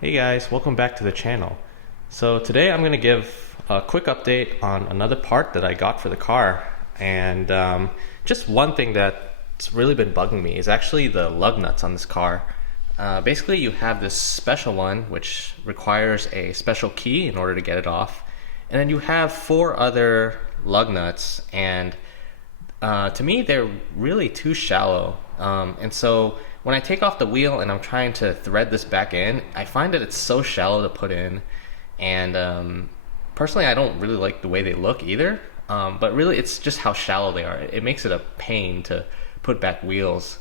Hey guys, welcome back to the channel. So today I'm going to give a quick update on another part that I got for the car, and just one thing that's really been bugging me is actually the lug nuts on this car. Basically you have this special one which requires a special key in order to get it off, and then you have 4 other lug nuts, and to me they're really too shallow, and so when I take off the wheel and I'm trying to thread this back in, I find that it's so shallow to put in, and personally I don't really like the way they look either, but really it's just how shallow they are. It makes it a pain to put back wheels.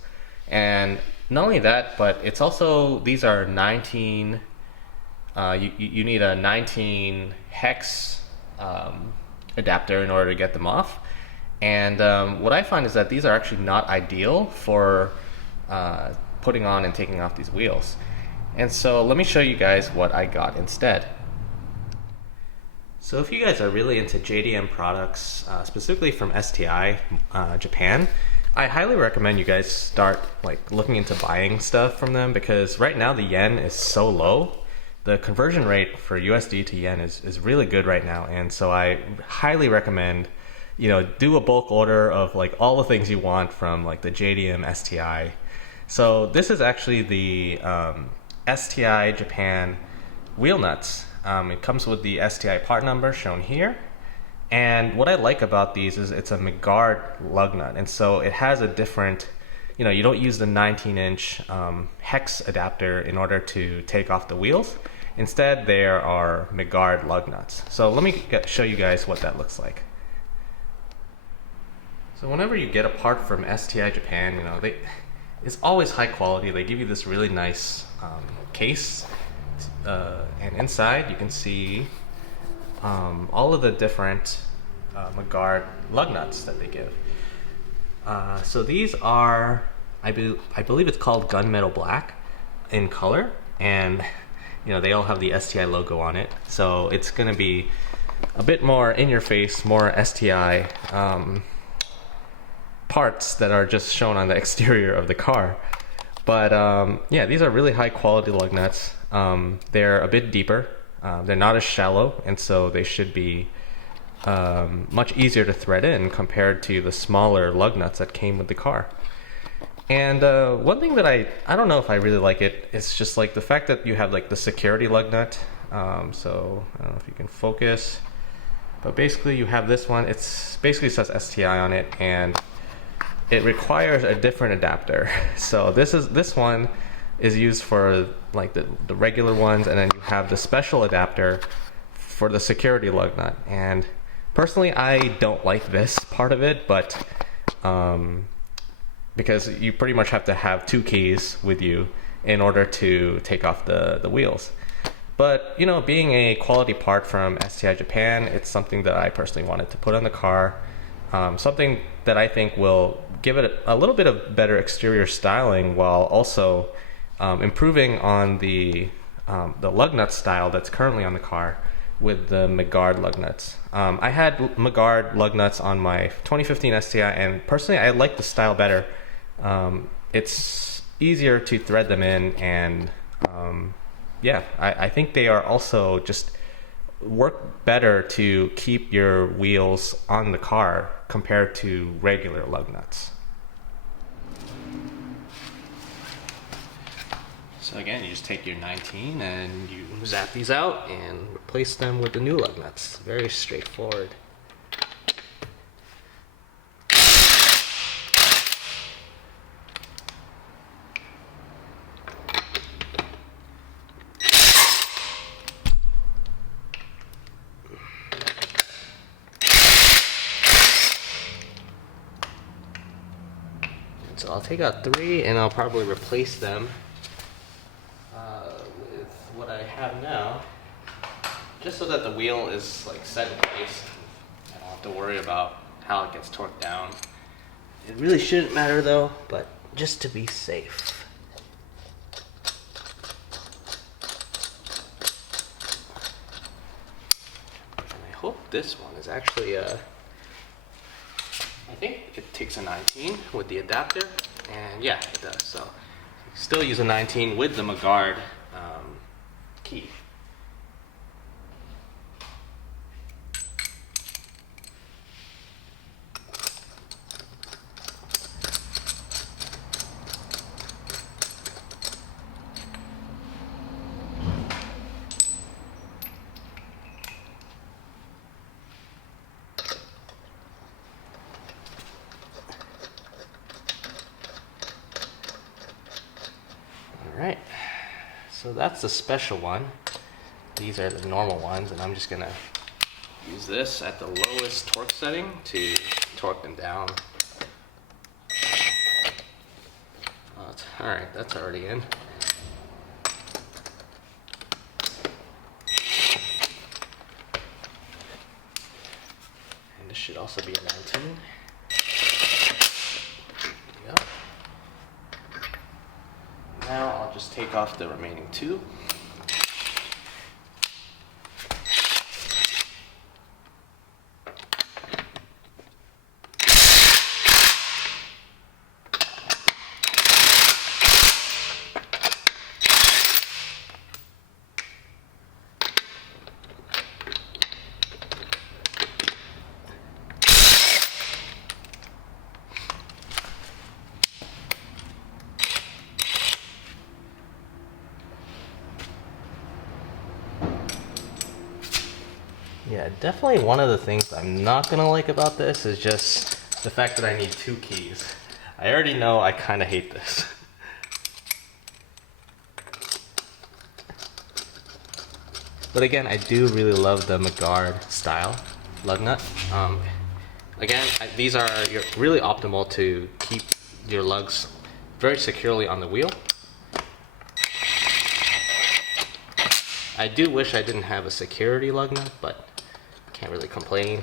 And not only that, but it's also, these are 19, you need a 19 hex adapter in order to get them off. And what I find is that these are actually not ideal for putting on and taking off these wheels. And so let me show you guys what I got instead. So if you guys are really into JDM products, specifically from STI Japan, I highly recommend you guys start looking into buying stuff from them, because right now the yen is so low. The conversion rate for USD to yen is really good right now, and so I highly recommend do a bulk order of all the things you want from the JDM STI. So this is actually the STI Japan wheel nuts. It comes with the STI part number shown here. And what I like about these is it's a McGard lug nut. And so it has a different, you don't use the 19-inch hex adapter in order to take off the wheels. Instead, there are McGard lug nuts. So let me show you guys what that looks like. So whenever you get a part from STI Japan, it's always high quality. They give you this really nice case, and inside you can see all of the different McGard lug nuts that they give. So these are, I believe it's called gunmetal black in color, and they all have the STI logo on it. So it's going to be a bit more in your face, more STI parts that are just shown on the exterior of the car. But yeah, these are really high quality lug nuts. They're a bit deeper, they're not as shallow, and so they should be much easier to thread in compared to the smaller lug nuts that came with the car. And one thing that I don't know if I really like it, it's just the fact that you have the security lug nut. So I don't know if you can focus, but basically you have this one. It's basically says STI on it, and it requires a different adapter. So this one is used for the regular ones, and then you have the special adapter for the security lug nut. And personally I don't like this part of it, but because you pretty much have to have 2 keys with you in order to take off the wheels. But being a quality part from STI Japan, it's something that I personally wanted to put on the car. Something that I think will give it a little bit of better exterior styling, while also improving on the lug nut style that's currently on the car with the McGard lug nuts. I had McGard lug nuts on my 2015 STI, and personally I like the style better. It's easier to thread them in, and yeah, I think they are also just work better to keep your wheels on the car compared to regular lug nuts. So again, you just take your 19 and you zap these out and replace them with the new lug nuts. Very straightforward. So I'll take out 3 and I'll probably replace them with what I have now, just so that the wheel is set in place. I don't have to worry about how it gets torqued down. It really shouldn't matter though, but just to be safe. And I hope this one is actually I think it takes a 19 with the adapter, and yeah, it does. So you still use a 19 with the McGard key. Alright, so that's the special one. These are the normal ones, and I'm just gonna use this at the lowest torque setting to torque them down. Alright, that's already in. And this should also be around 2. There we go. Now I'll just take off the remaining 2. Yeah, definitely one of the things I'm not gonna like about this is just the fact that I need 2 keys. I already know I kinda hate this. But again, I do really love the McGard style lug nut. Again, these are really optimal to keep your lugs very securely on the wheel. I do wish I didn't have a security lug nut, but can't really complain.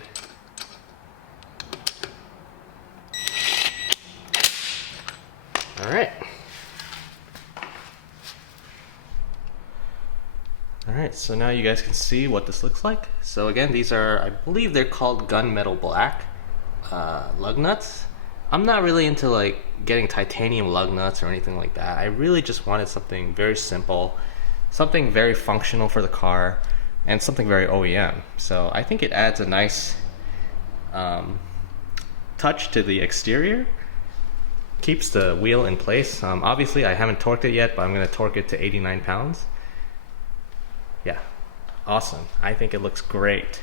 Alright. Alright, so now you guys can see what this looks like. So again, these are, I believe they're called gunmetal black lug nuts. I'm not really into like getting titanium lug nuts or anything like that. I really just wanted something very simple, something very functional for the car, and something very OEM. So I think it adds a nice touch to the exterior, keeps the wheel in place. Obviously I haven't torqued it yet, but I'm gonna torque it to 89 pounds. Yeah, awesome. I think it looks great.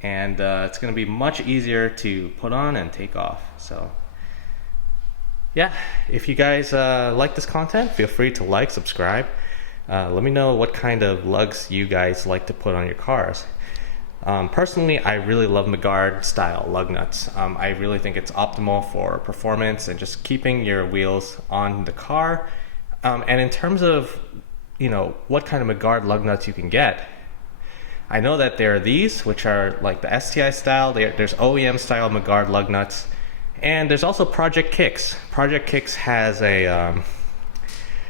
And it's gonna be much easier to put on and take off. So yeah, if you guys like this content, feel free to like, subscribe. Let me know what kind of lugs you guys like to put on your cars. Personally, I really love McGard style lug nuts. I really think it's optimal for performance and just keeping your wheels on the car. And in terms of, you know, what kind of McGard lug nuts you can get, I know that there are these, which are like the STI style. There's OEM style McGard lug nuts. And there's also Project Kicks. Project Kicks has a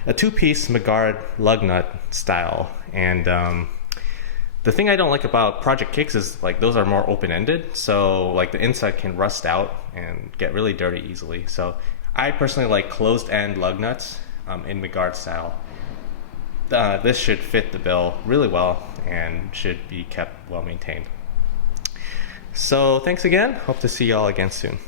2-piece McGard lug nut style, and the thing I don't like about Project Kicks is like those are more open-ended, so like the inside can rust out and get really dirty easily. So I personally like closed-end lug nuts in McGard style. This should fit the bill really well and should be kept well maintained. So thanks again. Hope to see y'all again soon.